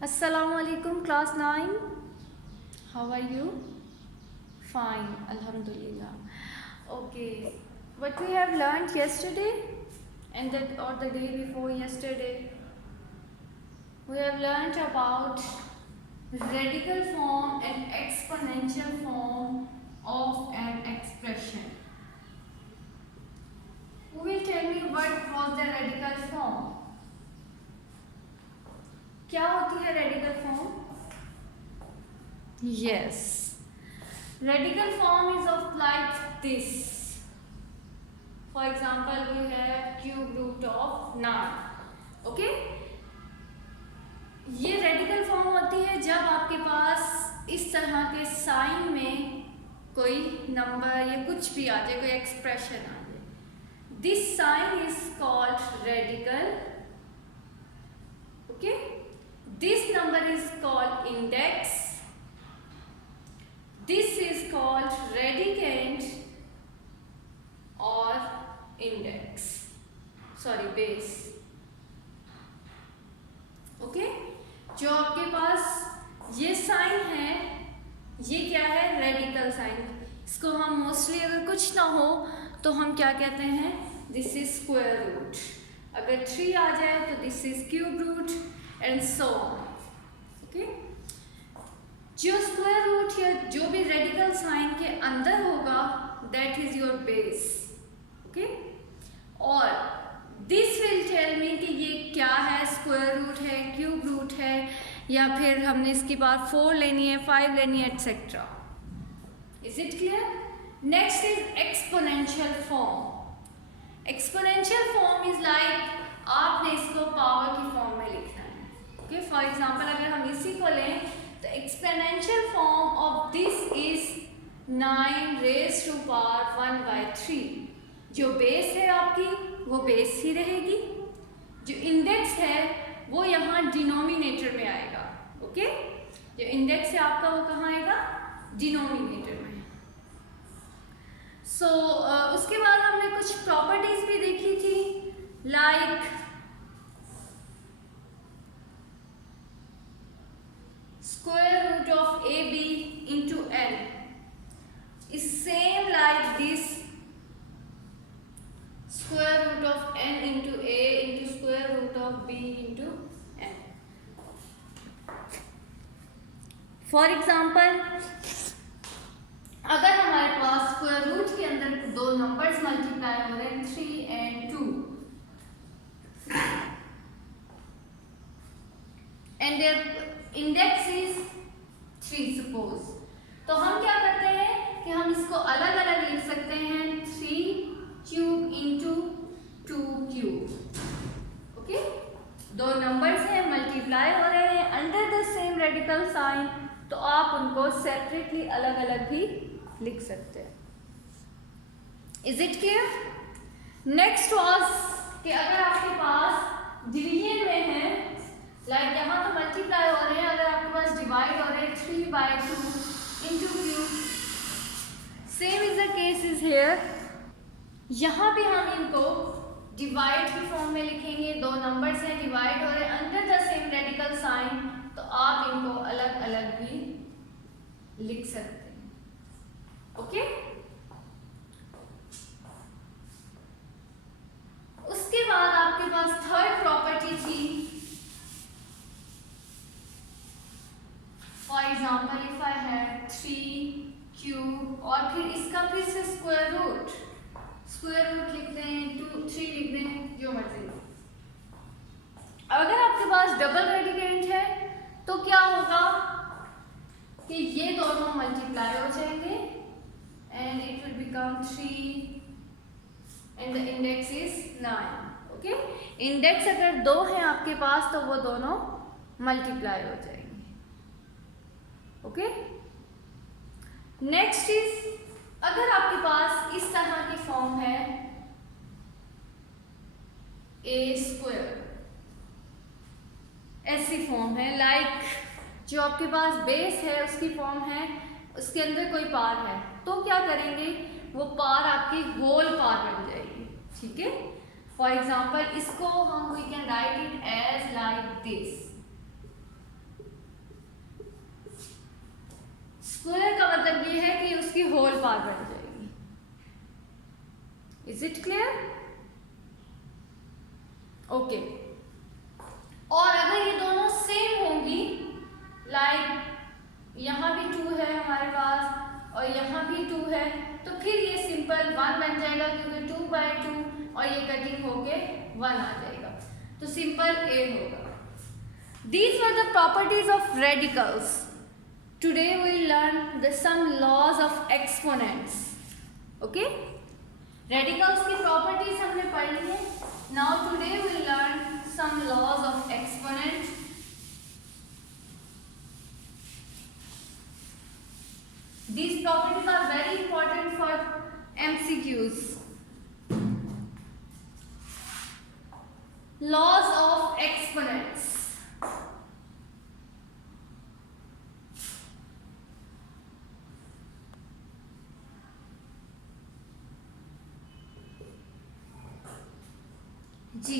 Assalamu alaikum, class 9. How are you? Fine, alhamdulillah. Okay, what we have learned yesterday and the day before yesterday, we have learned about radical form and exponential form of an expression. Who will tell me what was the radical form? क्या होती है radical form? Yes, radical form is of like this. For example, we have cube root of 9. Okay, ये radical form होती है जब आपके पास इस तरह के साइन में कोई नंबर या कुछ भी आ जाए, कोई एक्सप्रेशन आ जाए. This sign is called radical. Okay, this number is called index. This is called radicand or index. Sorry, base. Okay, जो आपके पास ये साइन है, ये क्या है? Radical sign. इसको हम मोस्टली अगर कुछ ना हो तो हम क्या कहते हैं? This is square root. अगर 3 आ जाए तो this is cube root and so on. Okay, जो स्क्वायर रूट या जो भी रेडिकल साइन के अंदर होगा that is your base. Okay, और दिस विल टेल मी कि ये क्या है, स्क्वायर रूट है, क्यूब रूट है, या फिर हमने इसकी बात 4 लेनी है, 5 लेनी है, etcetera. Is it clear? Next is exponential form. Exponential form is like आपने इसको पावर की फॉर्म में लिखना है. ओके, फॉर एग्जाम्पल अगर हम इसी को लें तो exponential form of this is 9 raise to power 1/3. जो बेस है आपकी वो बेस ही रहेगी. जो इंडेक्स है वो यहाँ डिनोमिनेटर में आएगा. ओके, जो इंडेक्स है आपका वो कहाँ आएगा? डिनोमिनेटर में. सो उसके बाद हमने कुछ प्रॉपर्टीज भी देखी थी, like square root of ab into n is same like this square root of n into a into square root of b into n. For example, अगर हमारे पास स्क्वायर रूट के अंदर दो नंबर्स मल्टीप्लाई हो रहे हैं 3 and 2 and their index is 3 suppose, तो हम क्या करते हैं कि हम इसको अलग अलग लिख सकते हैं 3 क्यूब इंटू 2 क्यूब. ओके, दो नंबर्स हैं, मल्टीप्लाई हो रहे हैं under the same radical sign, तो आप उनको सेपरेटली अलग अलग भी लिख सकते हैं. Is it clear? Next was कि अगर आपके पास डिवीजन में है, लाइक यहाँ तो मल्टीप्लाई हो रहे हैं, अगर आपके पास डिवाइड हो रहे हैं 3/2 into cube, same is the case is here. यहाँ भी हम इनको डिवाइड की फॉर्म में लिखेंगे. दो नंबर्स हैं, डिवाइड हो रहे हैं under the same radical sign, तो आप इनको अलग अलग भी लिख सकते हैं. ओके, उसके बाद आपके पास थर्ड प्रॉपर्टी थी. For example if I have 3 cube और फिर इसका फिर से स्क्वायर रूट लिख दें, 3 लिख दें, जो मर्जी. अगर आपके पास डबल रेडिकेंट है तो क्या होगा कि ये दोनों मल्टीप्लाई हो जाएंगे and it will become 3 and the index is 9. Okay, index अगर 2 हैं आपके पास तो वो दोनों मल्टीप्लाई हो जाएंगे. ओके, नेक्स्ट इज अगर आपके पास इस तरह की फॉर्म है a², ऐसी फॉर्म है, लाइक जो आपके पास बेस है उसकी फॉर्म है, उसके अंदर कोई पार है, तो क्या करेंगे, वो पार आपकी होल पार बन जाएगी. ठीक है, फॉर एग्जाम्पल इसको हम we can write it as like this. Power बन जाएगी। Is it clear? ओके। और अगर ये दोनों सेम होंगी, लाइक यहाँ भी 2 है हमारे पास और यहाँ भी 2 है, तो फिर ये सिंपल 1 बन जाएगा क्योंकि 2/2 और ये कटिंग होके 1 आ जाएगा, तो सिंपल A होगा। These were the properties of radicals. Today we learn some laws of exponents. Okay? Radicals की properties हमने पढ़ ली है। Now today we learn some laws of exponents. These properties are very important for MCQs. Laws of exponents. जी,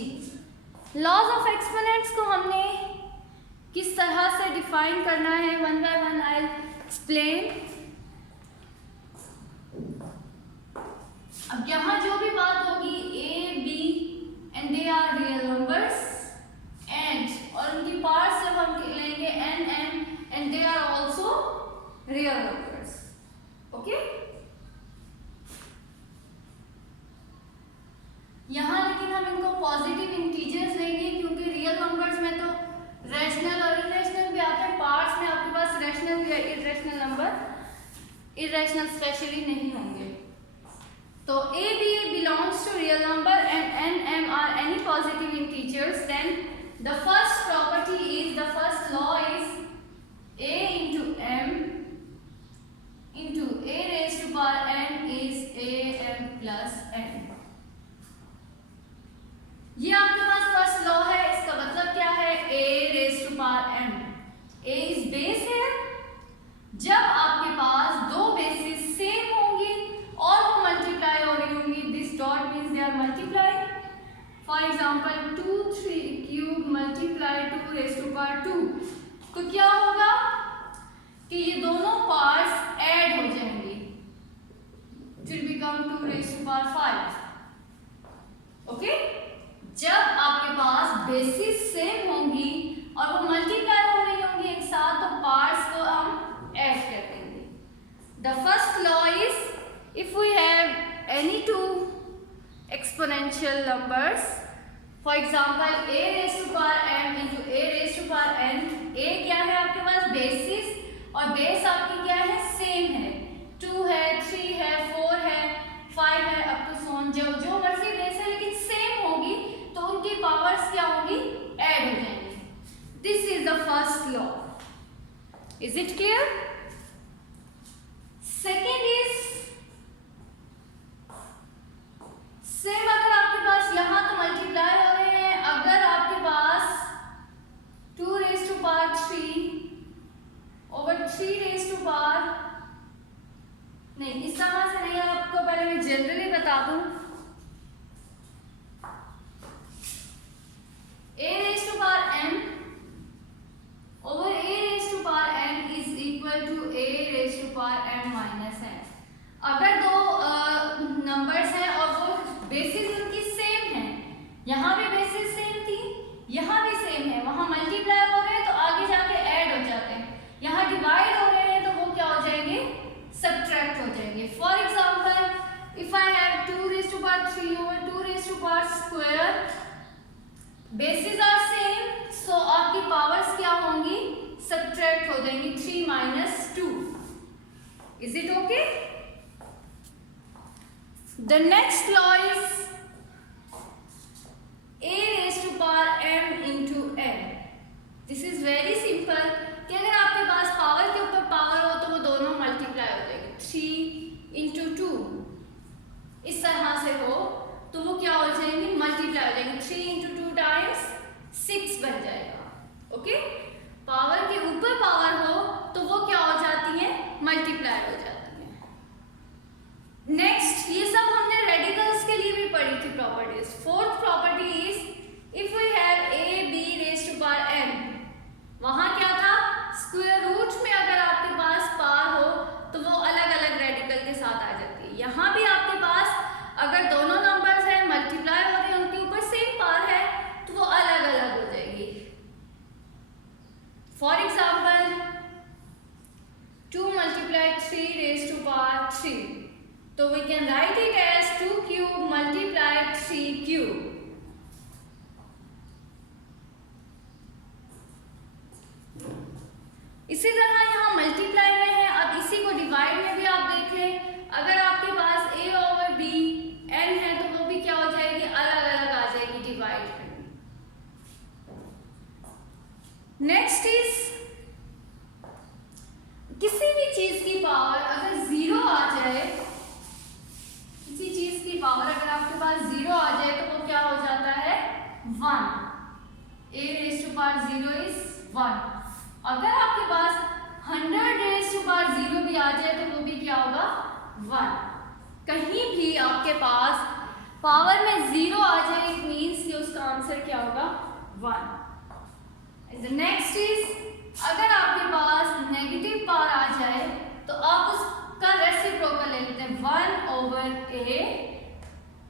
laws of exponents को हमने किस तरह से डिफाइन करना है, one by one I explain. अब यहाँ जो भी बात होगी A, B and they are real numbers and और उनकी पार्ट्स जब हम लेंगे N, M and they are also real numbers. Okay, यहाँ लेकिन हम इनको पॉजिटिव इंटीजर्स लेंगे क्योंकि रियल नंबर्स में तो रैशनल और इरेशनल भी आते हैं, पार्ट्स में आपके पास रैशनल या इरेशनल नंबर, इरेशनल स्पेशली नहीं होंगे। तो A, B belongs to real number and N, M are any positive integers, then the first property is, the first law is A into M into A raised to power N is AM plus N। ये आपके पास first law है, इसका मतलब क्या है, A raised to power n। A is base है। जब आपके पास दो बेसिस सेम होंगी और वो मल्टीप्लाई हो रही होंगी, this dot means they are multiply. For example 2 3 cube multiply 2 raised to power 2, तो क्या होगा कि ये दोनों पार्ट्स ऐड हो जाएंगे, फिर become 2 raised to power 5। Okay, जब आपके पास बेसिस सेम होंगी और वो मल्टीप्लाई हो रही होंगी एक साथ, तो पार्ट्स को हम ऐड कर देंगे। The first law is if we have any two exponential numbers, for example a raised to power m into a raised to power n, a क्या है आपके पास बेसिस और बेस आपकी क्या है, सेम है, 2 है 3 है 4 है 5 है अप टू सो ऑन, जो मर्जी बेस है लेकिन सेम होगी तो उनकी पावर्स क्या होंगी, ऐड हो जाएंगी। This is the first law. Is it clear? Second is same, अगर आपके पास यहां तो मल्टीप्लाई हो रहे हैं, अगर आपके पास 2 raised to power 3 over 3 raised to power, नहीं इस तरह से नहीं, आपको पहले मैं जनरली बता दूं, a raised to power m over a raised to power n is equal to a raised to power m minus n। अगर दो नंबर्स हैं और वो बेसिस उनकी सेम है, यहाँ भी बेसिस सेम थी, यहाँ भी सेम है, वहाँ मल्टीप्लाई हो रहे हैं तो आगे जाके ऐड हो जाते हैं, यहाँ डिवाइड हो रहे हैं तो वो क्या हो जाएंगे, सब्ट्रैक्ट हो जाएंगे। For example if I have 2 raised to power 3 over 2 raised to power square, basis are same, so आपकी पावर्स क्या होंगी, सब्ट्रैक्ट हो जाएंगी, 3 minus 2। Is it okay? The next law is a raised to power m into n। This is very simple कि अगर आपके पास power के ऊपर पावर हो तो वो दोनों मल्टीप्लाई हो जाएंगे, 3 into 2 इस तरह से हो तो वो क्या हो जाएंगे, मल्टीप्लाई हो जाएंगे, 3 into 2 टाइम्स 6 बन जाएगा। ओके, पावर के ऊपर पावर हो तो वो क्या हो जाती है, मल्टीप्लाई हो जाती है। नेक्स्ट, ये सब हमने रेडिकल्स के लिए भी पढ़ी थी properties. Fourth property is if we have a b raised to power n, वहां क्या था, स्क्वायर रूट में अगर आपके पास पावर हो तो वो अलग अलग रेडिकल के साथ for example 2 multiplied 3 raised to power 3, तो we can write it as 2 cube multiplied 3 cube. इसी तरह यहाँ मल्टीप्लाई में है, अब इसी को डिवाइड में भी आप देखें, अगर आपके पास a ओवर b n है तो वो भी क्या हो जाएगी, अलग अलग आ जाएगी डिवाइड में. नेक्स्ट इज किसी भी चीज की पावर अगर 0 आ जाए, किसी चीज की पावर अगर आपके पास 0 आ जाए तो वो क्या हो जाता है, 1. a raised to power 0 is 1. अगर आपके पास 100 raised to power 0 भी आ जाए तो वो भी क्या होगा, 1. कहीं भी आपके पास पावर में 0 आ जाए इट मीन्स कि उसका आंसर क्या होगा, 1. द नेक्स्ट इज अगर आपके पास नेगेटिव पावर आ जाए तो आप उसका रेसिप्रोकल ले लेते हैं, 1 ओवर a,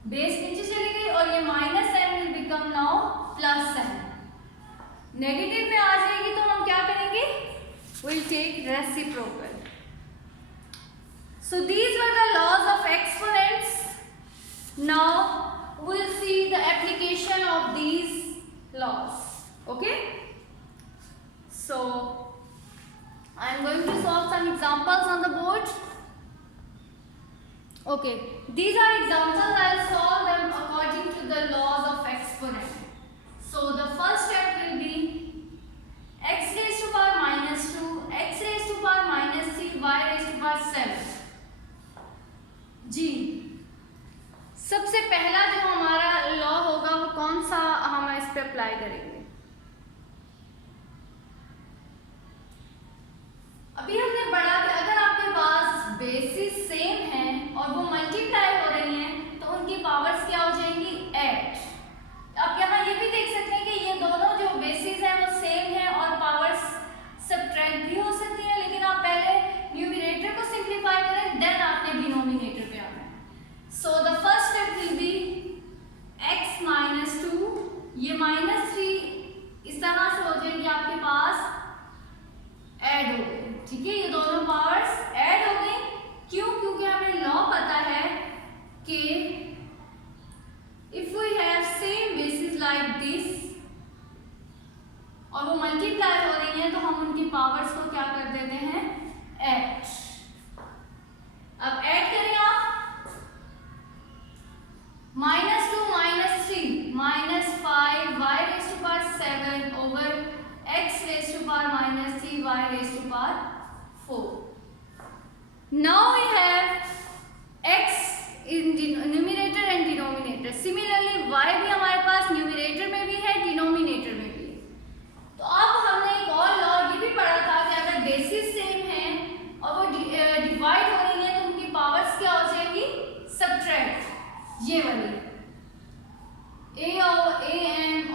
बेस नीचे चली गई और ये minus n will become now plus n. Negative में आ जाएगी तो हम क्या करेंगे, will take reciprocal. So these were the laws of exponents. Now will see the application of these laws. Okay, so I am going to solve some examples on the board. Okay, these are examples. I'll solve them according to the laws of exponent. So the first step will be x raised to power minus 2, x raised to power minus 3, y raised to power 7. जी, सबसे पहला जो हमारा law होगा वो कौन सा हम इस पे अप्लाई करेंगे. अभी हमने पढ़ा कि अगर आपके पास बेसिस सेम है और वो मल्टीप्लाई हो रही हैं तो उनकी पावर्स क्या हो जाएंगी, 8. आप यहाँ ये भी देख सकते हैं कि ये दोनों जो बेसिस हैं वो सेम है और पावर्स सब्ट्रैक्ट भी हो सकती हैं, लेकिन आप पहले न्यूमरेटर को सिंप्लीफाई करें देन आपने डिनोमिनेटर पे आना है. So the first step will be x minus 2, ये माइनस 3 इस तरह से हो जाएंगी आपके पास, ऐड हो गए. ठीक है, ये दोनों पावर्स ऐड हो गई. क्यों, क्योंकि हमें लॉ पता है कि if we have same basis like this और वो मल्टीप्लाई हो रही हैं तो हम उनकी पावर्स को क्या कर देते हैं, ऐड. अब ऐड करें आप, minus 2 minus 3 minus 5 y raise to power 7 over x raise to power minus 3 y raise to power 4. Now we have x in numerator and denominator. Similarly y भी हमारे पास न्यूमरेटर में भी है, डिनोमिनेटर में भी है. तो अब हमने एक और लॉ ये भी पढ़ा था कि अगर बेसिस सेम है और वो डिवाइड हो रही है तो उनकी पावर्स क्या हो जाएगी, सब्ट्रैक्ट. ये वाली a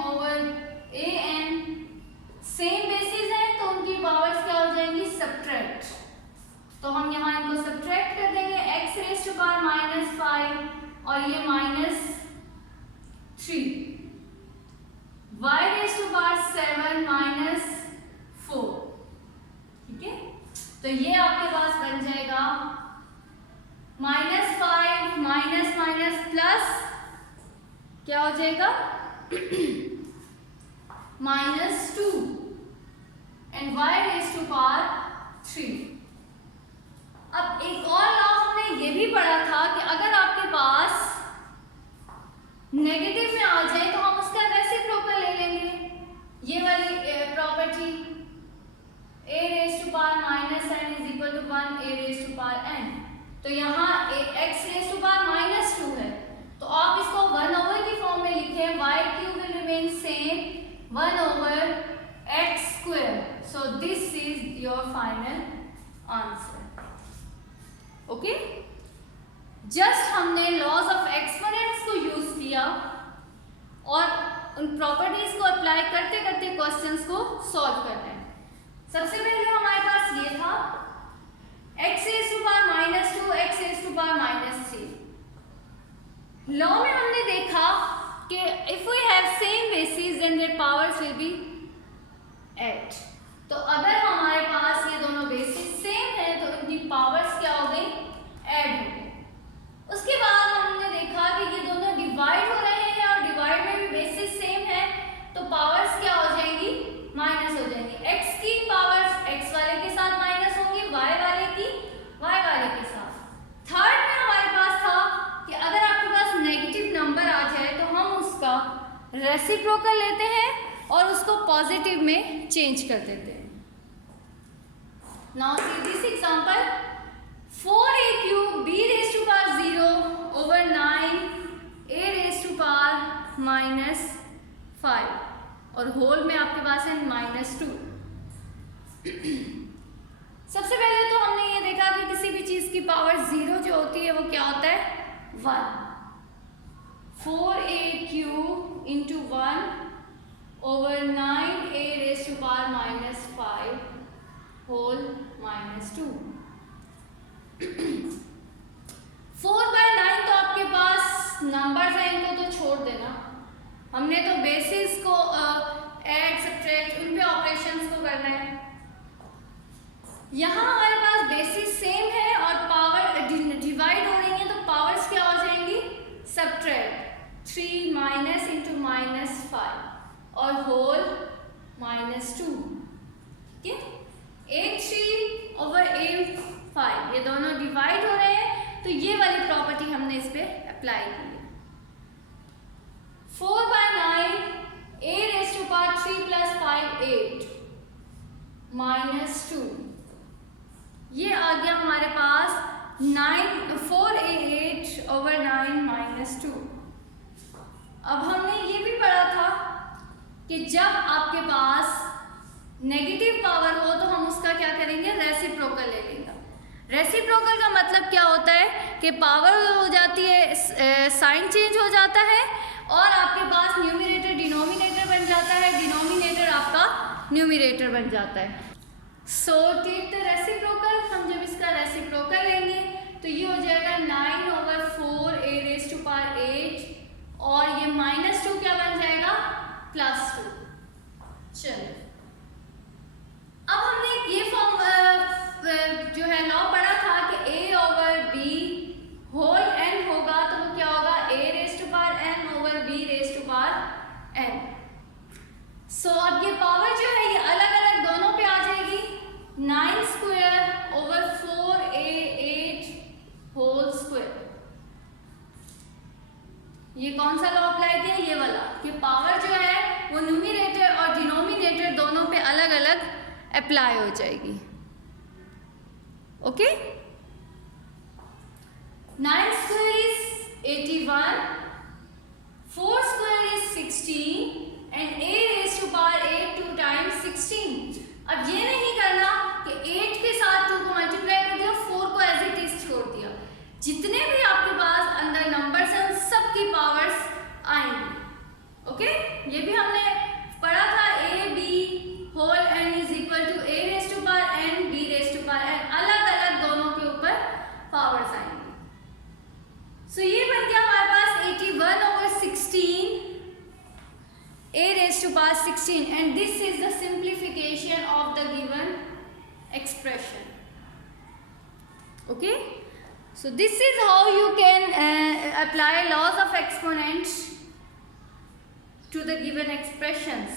over an same basis है तो उनकी पावर्स क्या हो जाएंगी, सब्ट्रैक्ट. तो हम यहाँ इनको सब्ट्रैक्ट कर देंगे, x raise to power minus 5 और ये minus 3, y raise to power 7 minus 4. ठीक है, तो ये आपके पास बन जाएगा माइनस 5 माइनस माइनस प्लस क्या हो जाएगा, minus 2 and y raise to power 3. अब एक और लॉ हमने ये भी पढ़ा था कि अगर आपके पास नेगेटिव में आ जाए तो हम उसका रेसिप्रोकल ले लेंगे. ये वाली property a raise to power minus n is equal to 1 a raise to power n. तो यहाँ x raise to power minus 2 है तो आप इसको 1 ओवर की फॉर्म में लिखें, y cube will remain same 1 over x square. So this is your final answer. Okay, just हमने लॉज ऑफ एक्सपोनेंट्स को यूज किया और उन प्रॉपर्टीज को अप्लाई करते करते क्वेश्चंस को सॉल्व करना है. सबसे पहले हमारे पास ये था x raise to power minus 2 x raise to power minus 3. Law में हमने देखा कि if we have same basis then their powers will be 8. तो अगर हमारे पास ये दोनों बेसिस सेम है तो इनकी पावर्स क्या हो गई, ऐड हो गई। उसके बाद हमने देखा कि ये दोनों डिवाइड हो रहे हैं और डिवाइड में भी बेसिस सेम है तो पावर्स क्या हो जाएंगी, माइनस हो जाएंगी। x की पावर्स x वाले के साथ माइनस होंगी, y वाले की y वाले के साथ। थर्ड में हमारे पास था कि अगर आपके पास नेगेटिव नंबर आ जाए तो हम उसका रेसिप्रोकल लेते हैं और उसको पॉजिटिव में चेंज कर देते हैं। Now see this example, 4a cube b raised to power 0 over 9 a raised to power minus 5 और होल में आपके पास है -2। सबसे पहले तो हमने ये देखा कि किसी भी चीज की पावर 0 जो होती है वो क्या होता है, 1। 4a cube into 1 over 9a raised to power -5 whole -2। 4/9 तो आपके पास नंबर्स हैं, इनको तो छोड़ देना। हमने तो बेसिस को ऐड सब्ट्रैक्ट उन पे ऑपरेशंस को करना है। यहाँ हमारे पास बेसिस सेम है और पावर डिवाइड हो रही है तो पावर्स क्या हो जाएंगी, सब्ट्रैक्ट 3 माइनस इंटू -5 और होल -2। ठीक है, a3 over a5 ये दोनों डिवाइड हो रहे हैं तो ये वाली प्रॉपर्टी हमने इस पे अप्लाई की है। 4/9 a raised to power 3 plus 5 8 -2 ये आ गया हमारे पास 4a8 over 9 -2। अब हमने ये भी पढ़ा था कि जब आपके पास नेगेटिव पावर हो तो हम उसका क्या करेंगे, रेसिप्रोकल ले लेंगे। रेसिप्रोकल का मतलब क्या होता है कि पावर हो जाती है, साइन चेंज हो जाता है और आपके पास न्यूमरेटर डिनोमिनेटर बन जाता है, डिनोमिनेटर आपका न्यूमरेटर बन जाता है। सो टेक द रेसिप्रोकल, हम जब इसका रेसिप्रोकल लेंगे तो ये हो जाएगा 9 over 4a raised to power 8 और ये -2 क्या बन जाएगा, +2। चलो अब हमने ये फॉर्म जो है लॉ पढ़ा था कि a over b whole n होगा तो वो क्या होगा, a raised to power n over b raised to power n। सो अब ये पावर जो है ये अलग अलग दोनों पे आ जाएगी, 9 square over 4a8 whole square. ये कौन सा लॉ अप्लाई किया, ये वाला, कि पावर जो है वो न्यूमरेटर और डिनोमिनेटर दोनों पे अलग अलग अप्लाई हो जाएगी। Okay, 9 square is 81, 4 square is 16 and a raised to power 8 2 times 16। अब ये नहीं करना कि 8 के साथ 2 को मल्टीप्लाई कर दिया, 4 को एज इट इज छोड़ दिया। जितने भी आपके पास अंदर नंबर्स हैं उन सब की पावर्स आएंगी। ओके, ये भी हमने पढ़ा था, a b whole n is equal to a raised to power n b raised to power n, अलग अलग दोनों के ऊपर पावर्स आएंगी। सो ये बन गया हमारे पास 81 over 16 a raised to power 16 and this is the simplification of the given expression. Okay, so this is how you can apply laws of exponents to the given expressions.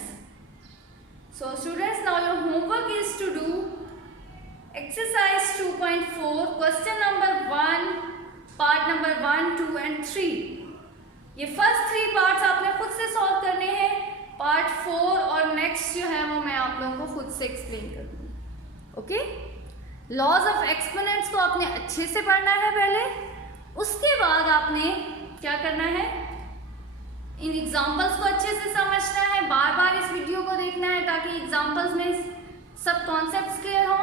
So students, now your homework is to do exercise 2.4 question number 1 part number 1 2 and 3। ये first 3 parts आपने खुद से solve करने हैं, part 4 और next जो है वो मैं आप लोगों को खुद से एक्सप्लेन कर दूँगी। ओके, लॉज ऑफ एक्सपोनेंट्स को आपने अच्छे से पढ़ना है पहले, उसके बाद आपने क्या करना है, इन एग्जाम्पल्स को अच्छे से समझना है, बार बार इस वीडियो को देखना है ताकि एग्जाम्पल्स में सब कॉन्सेप्ट्स क्लियर हो,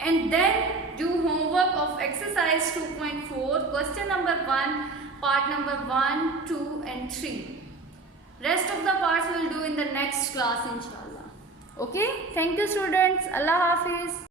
and then do homework of exercise 2.4 question number 1 part number 1 2 and 3। rest of the parts we will do in the next class inshallah। okay, thank you students, Allah Hafiz।